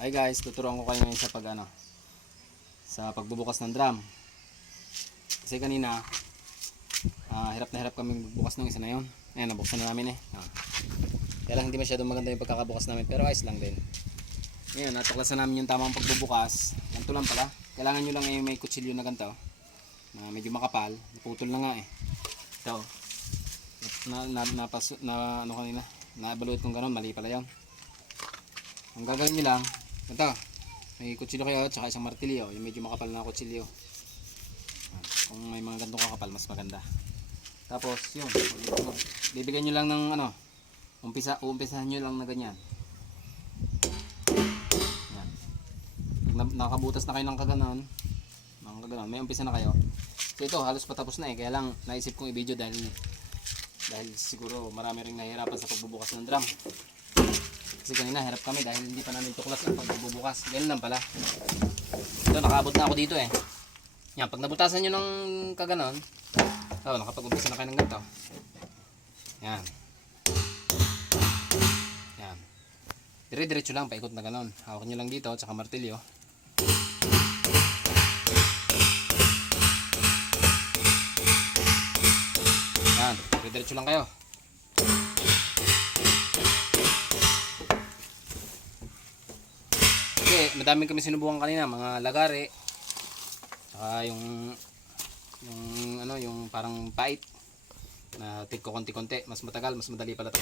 Hi guys, tuturuan ko kayo ngayon sa sa pagbubukas ng drum. Kasi kanina hirap na hirap kaming magbukas ng isa na yon. Ayan, nabuksan na namin Kaya lang hindi masyadong maganda yung pagkakabukas namin, pero ayos lang din. Ngayon, natuklasan namin yung tamang pagbubukas. Ganito lang pala. Kailangan nyo lang yung may kutsilyo na ganito, na medyo makapal. Naputol na nga Ito. Nabaluot kong gano'n, mali pala yun. Ang gagawin nyo lang, ito, may kutsilyo kayo at saka isang martilyo, yung medyo makapal na kutsilyo. Kung may mga gantong kakapal, mas maganda. Tapos yun, bibigyan nyo lang ng umpisahan nyo lang na ganyan. Yan. Nakabutas na kayo ng kaganon, may umpisa na kayo. So ito, halos patapos na kaya lang naisip kong i-video dahil siguro marami ring nahihirapan sa pagbubukas ng drum. Kasi kanina hirap kami dahil hindi pa namin tuklas ang pagbubukas. Ganyan lang pala. Ito, nakaabot na ako dito Yan, pag nabutasan nyo ng kaganon, nakapag-umpisa na kayo ng ganito. Yan. Yan. Dire-diretso lang, paikot na ganon. Hawak nyo lang dito, tsaka martilyo. Yan, dire-diretso lang kayo. Madami kami sinubukan kanina, mga lagare, saka yung parang pait na tik ko konti-konti, mas matagal, mas madali pala to.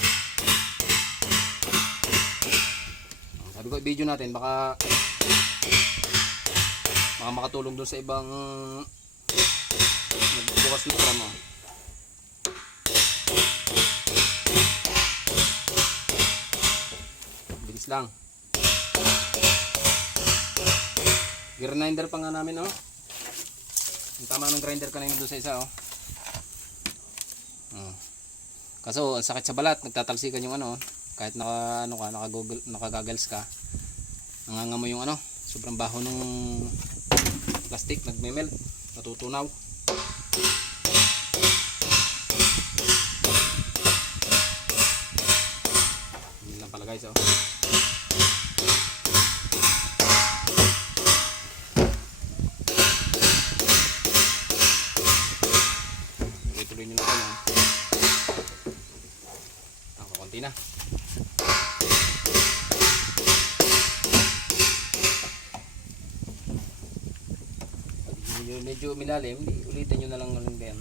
Sabi ko i-video natin, baka makatulong doon sa ibang nagbubukas ng drum Bilis lang. Grinder pa nga namin yung tama ng grinder kanina doon sa isa Kaso ang sakit sa balat, nagtatalsikan yung kahit naka-goggles ka. Nangangamoy yung sobrang baho ng plastic, nagme-melt, natutunaw. Hindi lang pala guys tuloy nyo lang kayo konti na. Pag medyo milalim, ulitin nyo na lang ganyan.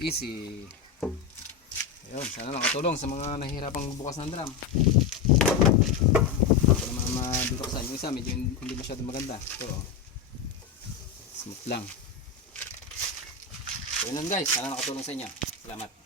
Easy. Ayun, sana nakatulong sa mga nahihirapang bukas ng drum. Para naman mabuksan yung isa, medyo hindi masyadong maganda. Ito, smooth lang. So yun lang guys, sana nakatulong sa inyo. Salamat.